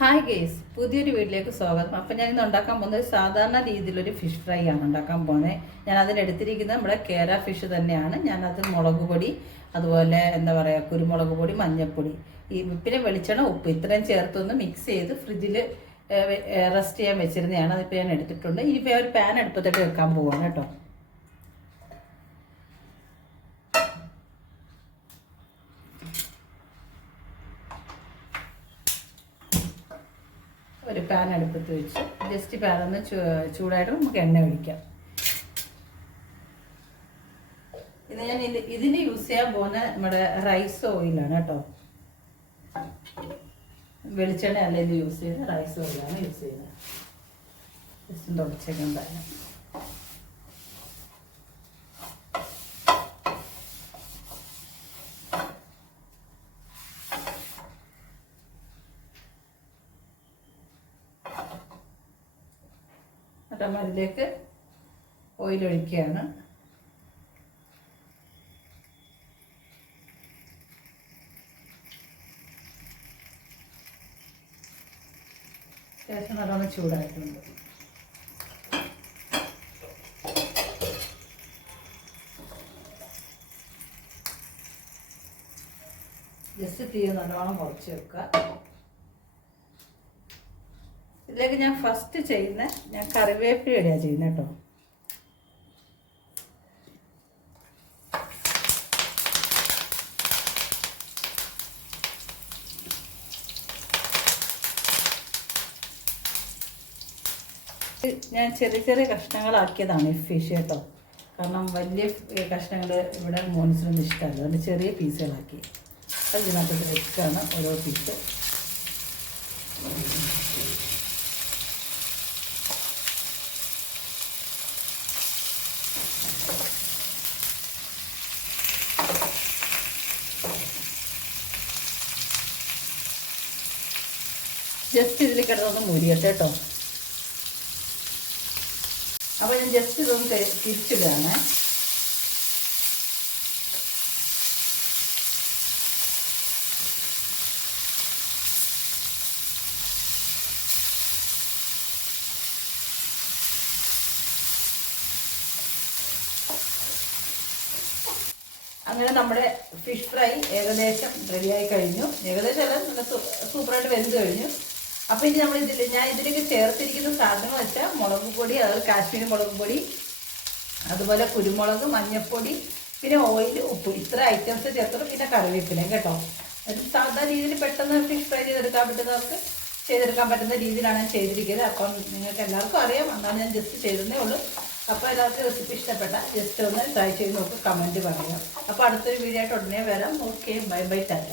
Hi guys പുതിയൊരു വീട്ടിലേക്ക് സ്വാഗതം. അപ്പം ഞാൻ ഇന്ന് ഉണ്ടാക്കാൻ പോകുന്നത് സാധാരണ രീതിയിലൊരു ഫിഷ് ഫ്രൈ ആണ് ഉണ്ടാക്കാൻ പോകുന്നത്. ഞാൻ അതിനെടുത്തിരിക്കുന്നത് നമ്മുടെ കേര ഫിഷ് തന്നെയാണ്. ഞാനത് മുളക് പൊടി അതുപോലെ എന്താ പറയുക കുരുമുളക് പൊടി മഞ്ഞൾപ്പൊടി ഈ പിന്നെ വെളിച്ചെണ്ണ ഉപ്പ് ഇത്രയും ചേർത്തൊന്ന് മിക്സ് ചെയ്ത് ഫ്രിഡ്ജിൽ റെസ്റ്റ് ചെയ്യാൻ വെച്ചിരുന്നതാണ്. അതിപ്പോൾ ഞാൻ എടുത്തിട്ടുണ്ട്. ഇനിയിപ്പോൾ ഒരു പാൻ അടുപ്പത്തോട്ട് വെക്കാൻ പോവാണ് കേട്ടോ. ഒരു പാൻ അടുപ്പത്ത് വെച്ച് ജസ്റ്റ് പാൻ ഒന്ന് ചൂടായിട്ട് നമുക്ക് എണ്ണ ഒഴിക്കാം. ഇത് ഞാൻ ഇത് ഇതിന് യൂസ് ചെയ്യാൻ പോകുന്ന നമ്മുടെ റൈസ് ഓയിലാണ് കേട്ടോ. വെളിച്ചെണ്ണ അല്ല ഇത് യൂസ് ചെയ്യുന്നത് റൈസ് ഓയിലാണ് യൂസ് ചെയ്യുന്നത്. ജസ്റ്റ് തുടച്ചേക്കാൻ തന്നെ എന്നിട്ട് നമ്മൾ അതിലേക്ക് ഓയിൽ ഒഴിക്കുകയാണ് ശേഷം നല്ലോണം ചൂടായിട്ടുണ്ട്. ജസ്റ്റ് തീ നല്ലോണം കുറച്ച് വെക്കുക. ഇതിലേക്ക് ഞാൻ ഫസ്റ്റ് ചെയ്യുന്ന ഞാൻ കറിവേപ്പിലയാണ് ചെയ്യുന്നത് കേട്ടോ. ഞാൻ ചെറിയ ചെറിയ കഷ്ണങ്ങളാക്കിയതാണ് ഈ ഫിഷ് കേട്ടോ. കാരണം വലിയ കഷ്ണങ്ങൾ ഇവിടെ മോൻസിനൊന്നും ഇഷ്ടമല്ല. അതുകൊണ്ട് ചെറിയ പീസുകളാക്കി. അത് ഇതിനകത്തോട്ട് വെക്കുകയാണ് ഓരോ പീസ് ജസ്റ്റ് ഇതിൽ കിടന്നൊന്ന് മുരിയട്ടെ കേട്ടോ അപ്പോൾ ഞാൻ ജസ്റ്റ് ഇതൊന്ന് തിരിച്ചിടുകയാണ്. അങ്ങനെ നമ്മുടെ ഫിഷ് ഫ്രൈ ഏകദേശം റെഡിയായി കഴിഞ്ഞു. ഏകദേശം അല്ല നല്ല സൂപ്പറായിട്ട് വെന്ത് കഴിഞ്ഞു. അപ്പോൾ ഇനി നമ്മൾ ഇതിൽ ഞാൻ ഇതിലേക്ക് ചേർത്തിരിക്കുന്ന സാധനങ്ങൾ വെച്ചാൽ മുളക് പൊടി അതായത് കാശ്മീരി മുളക് പൊടി അതുപോലെ കുരുമുളക് മഞ്ഞൾപ്പൊടി പിന്നെ ഓയിൽ ഉപ്പ്. ഇത്ര ഐറ്റംസ് ചേർത്തിട്ട് പിന്നെ കറിവേപ്പിലയും കേട്ടോ. അത് സാധാ രീതിയിൽ പെട്ടെന്ന് ഫിഷ് ഫ്രൈ ചെയ്തെടുക്കാൻ പറ്റുന്നവർക്ക് ചെയ്തെടുക്കാൻ പറ്റുന്ന രീതിയിലാണ് ഞാൻ ചെയ്തിരിക്കുന്നത്. അപ്പം നിങ്ങൾക്ക് എല്ലാവർക്കും അറിയാം. എന്നാണ് ഞാൻ ജസ്റ്റ് ചെയ്തതേ ഉള്ളൂ. അപ്പോൾ എല്ലാവർക്കും റെസിപ്പി ഇഷ്ടപ്പെട്ട ജസ്റ്റ് ഒന്ന് ട്രൈ ചെയ്ത് നോക്ക് കമന്റ് പറയാം അപ്പോൾ അടുത്തൊരു വീഡിയോ ആയിട്ട് ഉടനെ വരാം. Okay bye bye tata.